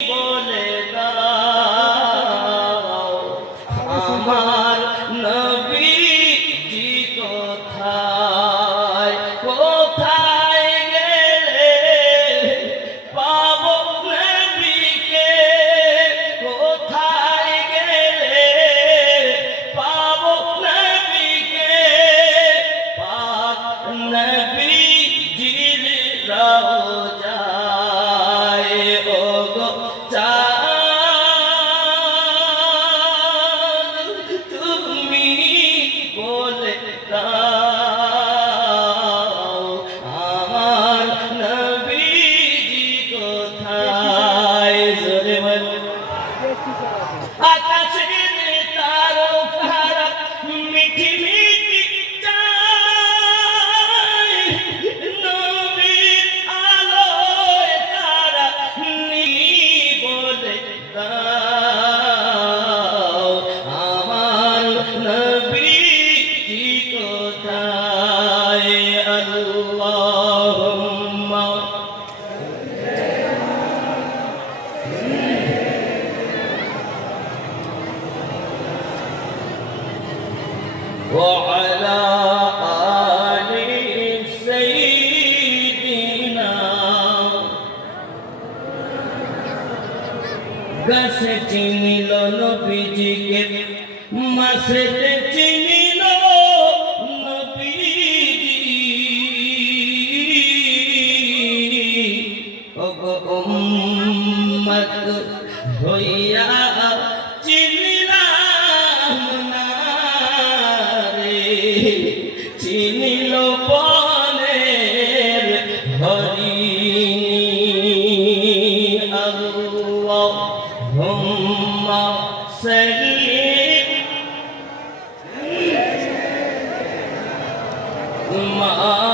বলে وعلى চিনিল পানের হরিণী আল্লাহ হুম্মা সাল্লিম মা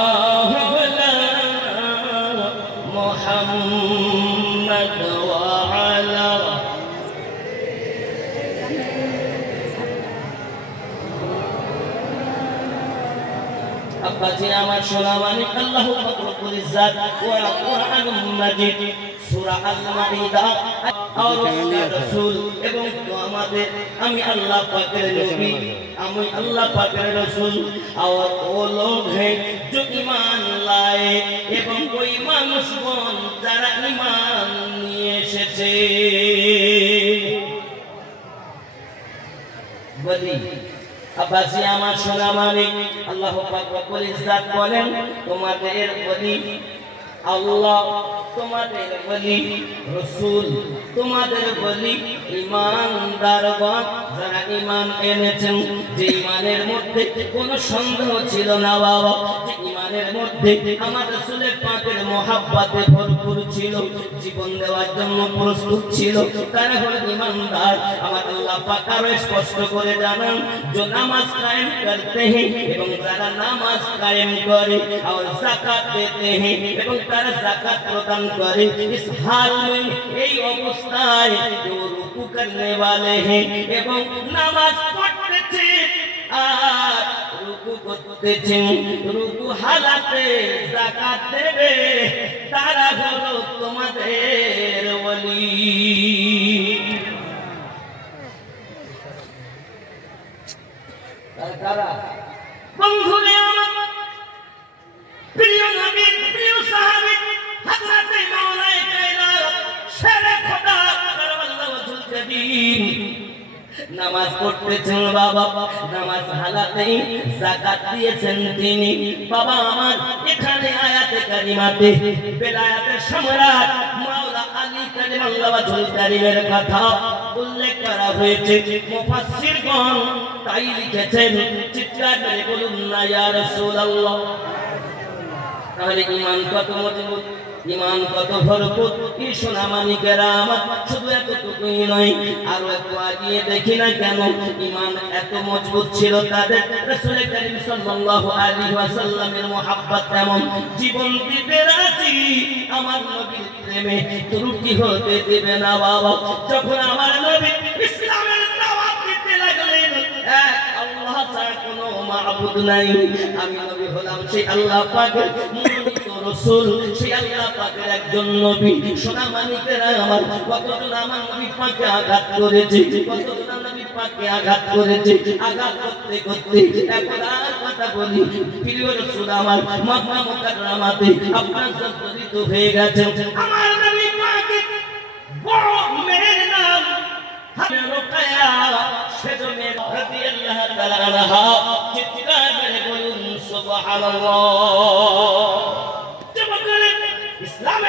বাজিরা আমার সোনা মানে আল্লাহ রব্বুল ইজ্জাত ওয়া কোরআন মাজিদ সূরা আল মাইদা আর রাসূল এবং আমাদের আমি আল্লাহ পাকের নবী আমি আল্লাহ পাকের রাসূল। আর ও লোক হে যে ঈমান লায়ে এবং ওই মানুষগণ যারা ঈমান নিয়ে এসেছে। বলি আব্বাসি আমার সোনা মালিক, আল্লাহ পাক রব্বুল ইজ্জাত বলেন, তোমাদের বলি আল্লাহ, তোমাদের বলি রসুল, তোমাদের বলি ইমানদারগণ যারা ইমান এনেছেন, যে ইমানের মধ্যে কোনো সন্দেহ ছিল না বাবা, যে ইমানের মধ্যে আমার রসুলের মহাব্বাতে ভরপুর ছিল জীবন দেওয়ার জন্য প্রস্তুত ছিল তারা হল ইমানদার আমার আল্লাহ পাক আরো স্পষ্ট করে জানান যে নামাজ কায়েম করতে हैं এবং যারা নামাজ কায়েম করে और যাকাত দেতে हैं এবং তারা যাকাত প্রদান করে इस हाल में এই অবস্থায় जो রুকু करने वाले हैं এবং নামাজ করতেছেন রুকু হালাতে যাকাত দেবে তারা হলো তোমাদের ওলি। তারা বন্ধুরে আমার প্রিয় নামাজ পড়তেছেন বাবা, নামাজ হালাতেই যাকাত দিয়েছেন তিনি। বাবা আমার, এখানে আয়াতে কারিমাতে, বেলায়াতের সম্রাট মাওলা আলী কারিমাল্লাহ ওয়াজুল করিমের কথা উল্লেখ করা হয়েছে। মুফাসসিরগণ তাই লিখেছেন, চিৎকার করে বলুন না, ইয়া রাসূলুল্লাহ। তাহলে ইমান কত মজবুত? ইমান কত ভরপুর, কি সোনা মানিকেরা আমার শুধু এতটুকুই নয়, আরও একটু আগিয়ে দেখি না কেন, ইমান এত মজবুত ছিল তাদের। রাসূল করিম সাল্লাল্লাহু আলাইহি ওয়াসাল্লামের মহব্বত এমন জীবন দিতে রাজি, আমার নবীর প্রেমে ত্রুটি হতে দেবে না বাবা। যখন আমার নবী ইসলামের দাওয়াত দিতে লাগলেন আল্লাহ ছাড়া কোনো মাবুদ নাই। আমি নবী হলাম সেই আল্লাহ পাকের রসুল, সেই আল্লাহ পাকের একজন নবী। সোনা মানিকেরা আমার কতজন আমার নবী পাকে আঘাত করেছে কতজন নবী পাকে আঘাত করেছে। আঘাত করতে করতে আর কথা বলি। প্রিয় রসুল আমার, মক্কা মুকাররমাতে আপনার জড়িত হয়ে গেছেন আমার নবী পাকে বড় মেয়ের সুবহানাল্লাহ।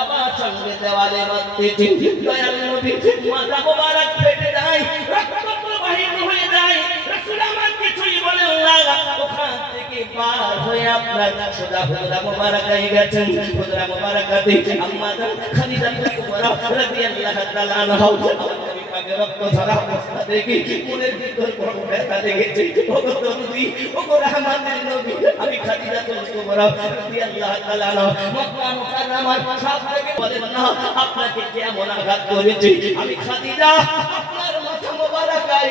আবার সঙ্গে দেওয়ালে মারতেছে দয়াল নবী মাথা মোবারক ফেটে যায় রক্ত প্রবাহিত হয়ে যায় রাসূল আমার কিছুই বলেন না ওখান থেকে পার হয়ে আপনার সোজা হুজরা মোবারকায় গেছেন হুজরা মোবারকাতে আম্মা জান রাদিয়াল্লাহু তাআলা আনহা আমি খাদিজা আপনার মাথা মোবারকায়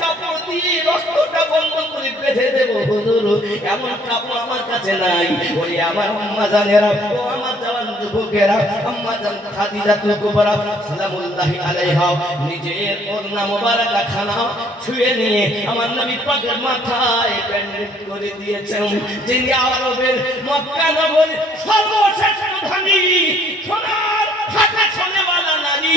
কাপড় দিয়ে রক্তটা বন্ধ করে বেঁধে দেব এমন কাপড় আমার কাছে নাই। ওই আমার আম্মা জানেরা ও আমার যুবকেরা আম্মা জান খাদিজা কুবরা, সালামুল্লাহি আলাইহা। নিজের ওড়না মোবারকা খানা ছুঁয়ে নিয়ে আমার নবী পাকের মাথায় ব্যান্ডেজ করে দিয়েছেন, যিনি আরবের মক্কা নগরী সর্বশেষ প্রধানী সোনার হাতে ছোলেওয়ালা নারী,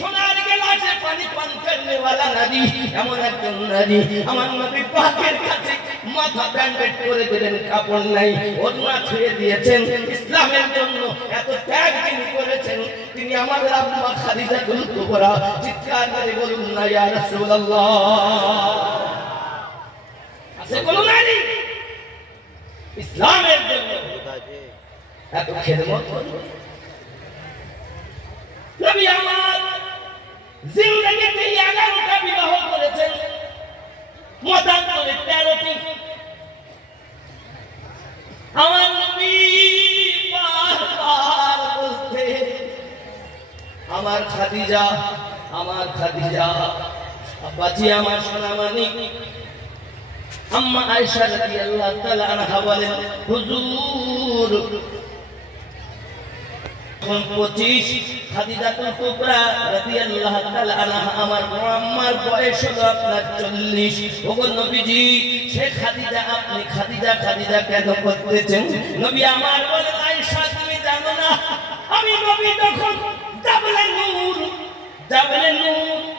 সোনার গেলাসে পানি পান করনে वाला নারী, এমন একজন নারী আমার নবী পাকের কাছে মাথা ব্যান্ডেড করে দিলেন, কাপড় নাই ওড়না ছুঁয়ে দিয়েছেন। ইসলামের জন্য এত ত্যাগ তিনি করেছেন, তিনি আমাদের আম্মা খাদিজা কুবরা। চিৎকার করে বলুন না, ইয়া রাসূলুল্লাহ। আছে কোন নারী ইসলামের জন্য এত খেদমত নবী আমার জিন্দগিতে আব্বাজি আমার সোনামানি আম্মা আয়েশা রাদিয়াল্লাহু তাআলা আনহা বলেন, হুজুর তখন পঁচিশ খাদিজাতুল কুবরা রাদিয়াল্লাহু তাআলা আনহা আমার আম্মার বয়স হলো আপনার চল্লিশ। ওগো নবীজি, সে খাদিজা আপনি খাদিজা খাদিজা কেন করতেছেন? নবী আমার বলে, আয়েশা, তুমি জানো না, আমি নবী তখন জাবলে নূর জাবলে নূর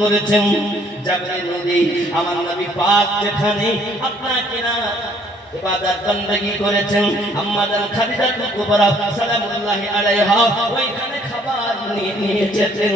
করেছেন। যাবে আমার নবী পাক যেখানে আপনাকে না ইবাদত করেছেন। আম্মা জান খাদিজা কুবরা সালামুল্লাহি আলাইহা, ওইখানে খাবার নিয়ে নিয়েছেন।